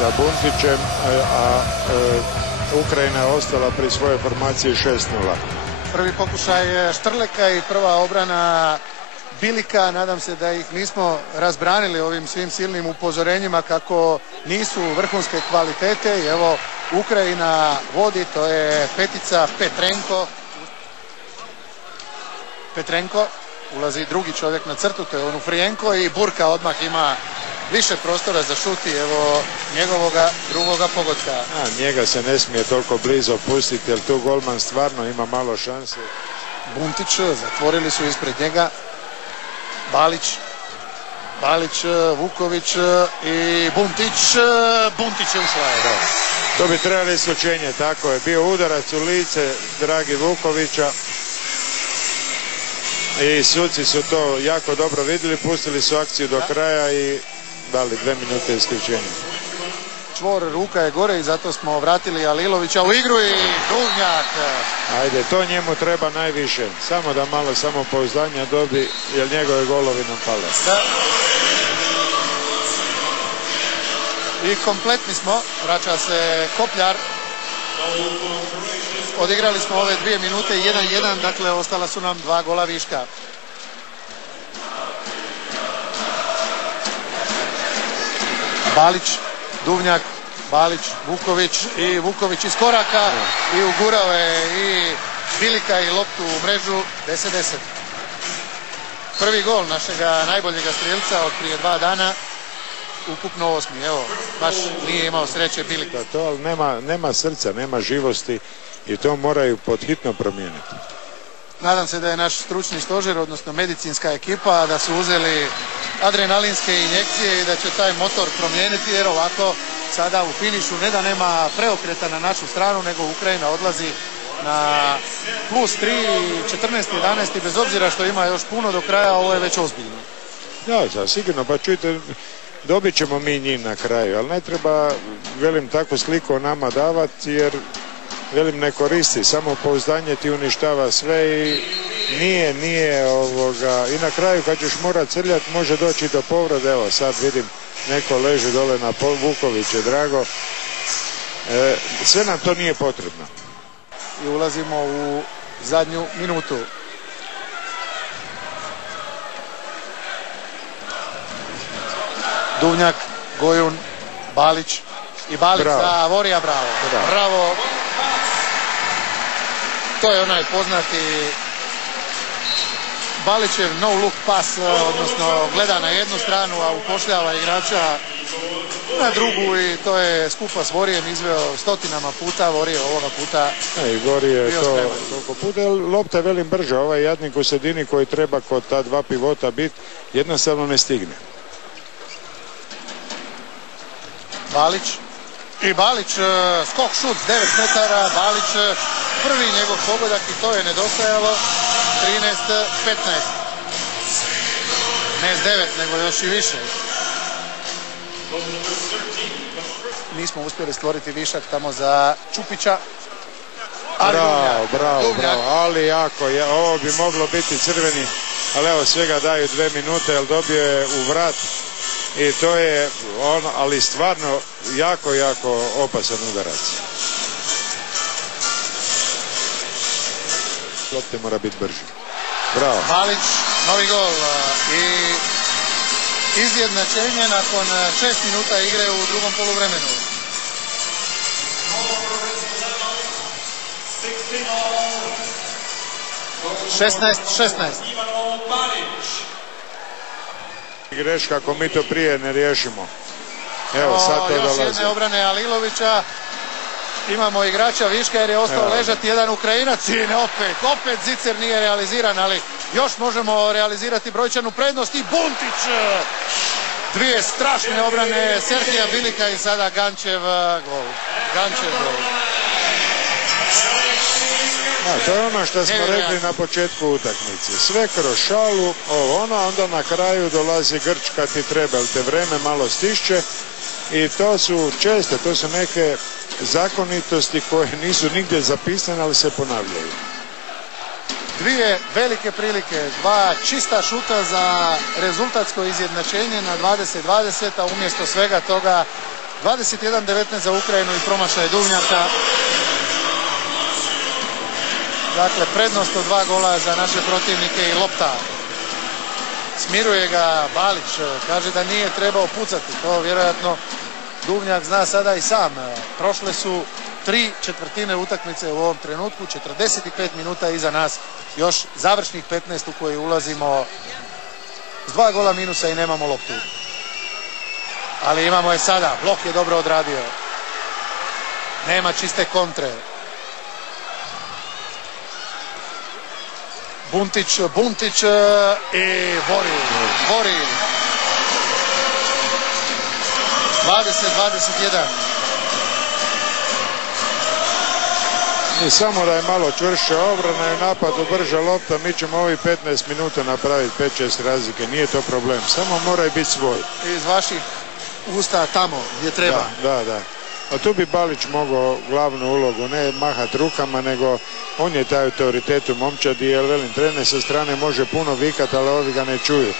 sa Buntićem, a Ukrajina je ostala pri svojoj formaciji 6:0. Prvi pokušaj Štrleka i prva obrana Bilika. Nadam se da ih nismo razbranili ovim svim silnim upozorenjima kako nisu vrhunske kvalitete. I evo, Ukrajina vodi, to je petica Petrenko. Ulazi drugi čovjek na crtu, to je Onufrijenko i Burka odmah ima više prostora za šuti, evo njegovoga drugoga pogotka. Njega se ne smije toliko blizo pustiti, jer tu golman stvarno ima malo šanse. Buntić, zatvorili su ispred njega. Balić, Vuković i Buntić je ušla. To bi trebali isključenje, tako je. Bio udarac u lice dragi Vukovića. I suci su to jako dobro vidjeli, pustili su akciju do kraja i dali 2 minute isključenja. Čvor ruka je gore i zato smo vratili Alilovića u igru i Duvnjak. Ajde, to njemu treba najviše. Samo da malo samopouzdanja dobi, jer njegove golovi nam pale. Da. I kompletni smo, vraća se Kopljar. Odigrali smo ove 2 minute 1:1, dakle ostala su nam 2 gola viška. Balić, Duvnjak, Balić, Vuković i Vuković iz koraka i ugurao je i Bilika i loptu u mrežu. 10:10. Prvi gol našega najboljega strijelca od prije 2 dana. Ukupno 8. Evo, baš nije imao sreće Bilika. Da, to, ali nema srca, nema živosti i to moraju podhitno promijeniti. Nadam se da je naš stručni stožer, odnosno medicinska ekipa, da su uzeli adrenalinske injekcije i da će taj motor promijeniti, jer ovako sada u finišu ne da nema preokreta na našu stranu, nego Ukrajina odlazi na +3, 14-11 i bez obzira što ima još puno do kraja, ovo je već ozbiljno. Da, sigurno, pa čujte, dobit ćemo mi njih na kraju, ali ne treba, velim, takvu sliku o nama davati, jer velim, ne koristi, samo pouzdanje ti uništava sve i nije i na kraju kad ćeš morat crljati može doći do povrede. Evo sad vidim neko leži dole na Vuković je drago. Sve nam to nije potrebno. I ulazimo u zadnju minutu. Duvnjak, Gojun, Balić i Balić za Vorija, bravo. To je onaj poznati Balićev no look pas, odnosno gleda na jednu stranu, a upošljava igrača na drugu i to je skupa s Vorijem izveo stotinama puta. Vorije ovoga puta i Vorije je to toliko puta. Lopta velim brže, ovaj jadnik u sredini koji treba kod ta 2 pivota biti, jednostavno ne stigne. Balić, skok šut s 9 metara, Balić prvi njegov pogodak i to je nedostajalo. 13-15. Ne s 9, nego još i više. Nismo uspjeli stvoriti višak tamo za Čupića. Bravo, ali jako, ovo bi moglo biti crveni, ali evo svega daju 2 minute, jer dobio je u vrat. I to je ono, ali stvarno jako opasan udarac. Lopte mora biti brži. Bravo. Balić, novi gol i izjednačenje nakon 6 minuta igre u drugom poluvremenu. (16-16). Greška ako mi to prije ne riješimo. Evo sad to dolazi. Još jedne obrane Alilovića. Imamo igrača viška jer je ostao ležati jedan Ukrajinac i opet zicer nije realiziran, ali još možemo realizirati brojčanu prednost i Buntić. 2 strašne obrane Serhija Bilika i sada Gančev gol. To je ono što smo rekli na početku utakmice. Sve kroz šalu, onda na kraju dolazi grč kad ti treba, jer te vreme malo stišće i to su česte, to su neke zakonitosti koje nisu nigdje zapisane, ali se ponavljaju. 2 velike prilike, 2 čista šuta za rezultatsko izjednačenje na 20-20, a umjesto svega toga 21-19 za Ukrajinu i promašaj Duvnjaka. Dakle, prednost od 2 gola za naše protivnike i lopta. Smiruje ga Balić, kaže da nije trebao pucati. To vjerojatno Duvnjak zna sada i sam. Prošle su 3/4 utakmice u ovom trenutku, 45 minuta iza nas, još završnih 15 u koji ulazimo s 2 gola minusa i nemamo loptu. Ali imamo je sada, blok je dobro odradio. Nema čiste kontre. Buntić i Voril. 20-21. I samo da je malo čvršća obrana i napadu brža lopta, mi ćemo ovih 15 minuta napraviti 5-6 razlike, nije to problem, samo moraju biti svoj. Iz vaših usta tamo gdje treba. Da. A tu bi Balić mogao glavnu ulogu, ne mahat rukama, nego on je taj autoritet u momčadi, jer velim, trener sa strane može puno vikati, ali ovi ga ne čuju.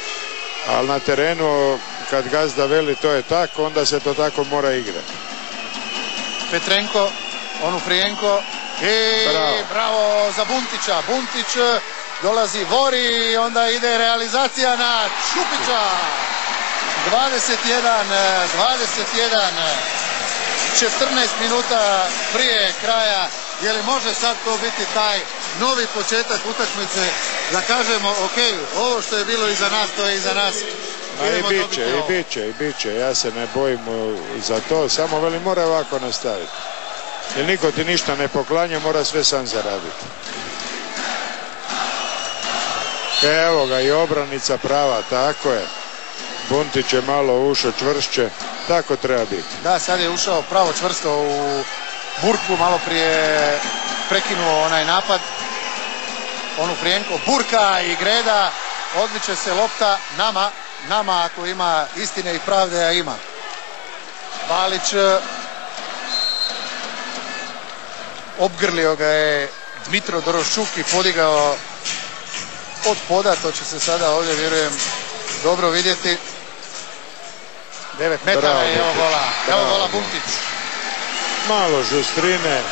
Ali na terenu, kad gazda veli to je tako, onda se to tako mora igrati. Petrenko, Onufrijenko i bravo za Buntića. Buntić, dolazi Vori, onda ide realizacija na Čupića. 21, 14 minuta prije kraja. Je li može sad to biti taj novi početak utakmice da kažemo ok, ovo što je bilo iza nas, to je iza nas. I bit će. Ja se ne bojim za to, samo veli mora ovako nastaviti. Jer niko ti ništa ne poklanja, mora sve sam zaraditi. Evo ga i obranica prava, tako je. Buntić je malo ušao čvršće, tako treba biti. Da, sad je ušao pravo čvrsto u Burku, malo prije prekinuo onaj napad. Onufrijenko, Burka i Greda, odmiče se lopta nama ako ima istine i pravde, a ima. Balić, obgrlio ga je Dmitro Doroščuk i podigao od poda, to će se sada ovdje, vjerujem, dobro vidjeti. 9 metara i evo gola Buntić. Malo žustrine.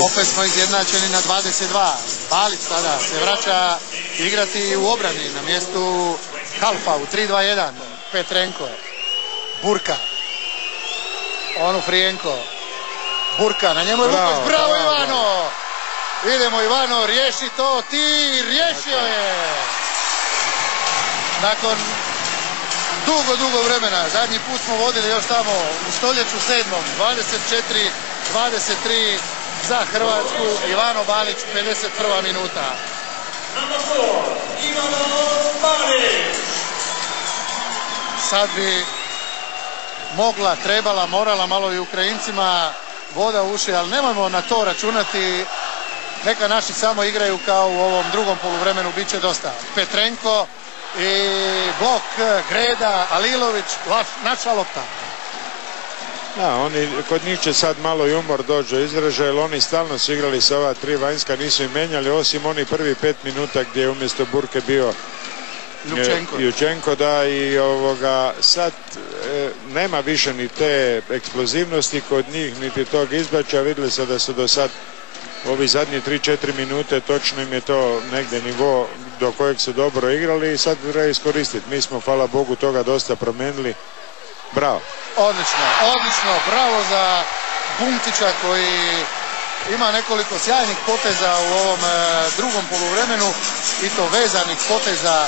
Opet smo izjednačeni na 22. Balić sada se vraća igrati u obrani na mjestu Halfa u 3-2-1. Petrenko, Burka, Onufrijenko, Burka, na njemu je Vuković, bravo Ivano! Idemo Ivano, riješi to ti, riješio je! Nakon dugo vremena, zadnji put smo vodili još tamo u stoljeću 7. 24-23 za Hrvatsku. Ivano Balić, 51. minuta. Sad bi mogla, trebala, morala malo i Ukrajincima voda u uši, ali nemojmo na to računati. Neka naši samo igraju kao u ovom drugom poluvremenu, bit će dosta. Petrenko i blok, Greda, Alilović, naša lopta. Da, kod njih će sad malo i umor doći do izražaja, jer oni stalno su igrali sa ova 3 vanjska, nisu im menjali, osim oni prvi 5 minuta gdje je umjesto Burke bio Jučenko, da, i sad nema više ni te eksplozivnosti kod njih, niti tog izbačaja. Vidjeli se da su do sad ovi zadnji 3-4 minute, točno im je to negdje nivo do kojeg su dobro igrali i sad treba iskoristiti. Mi smo, hvala Bogu, toga dosta promijenili. Bravo. Odlično, bravo za Buntića koji ima nekoliko sjajnih poteza u ovom drugom poluvremenu i to vezanih poteza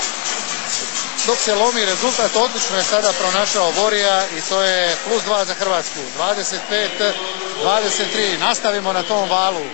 dok se lomi rezultat. Odlično je sada pronašao Vorija i to je +2 za Hrvatsku. 25-23, nastavimo na tom valu.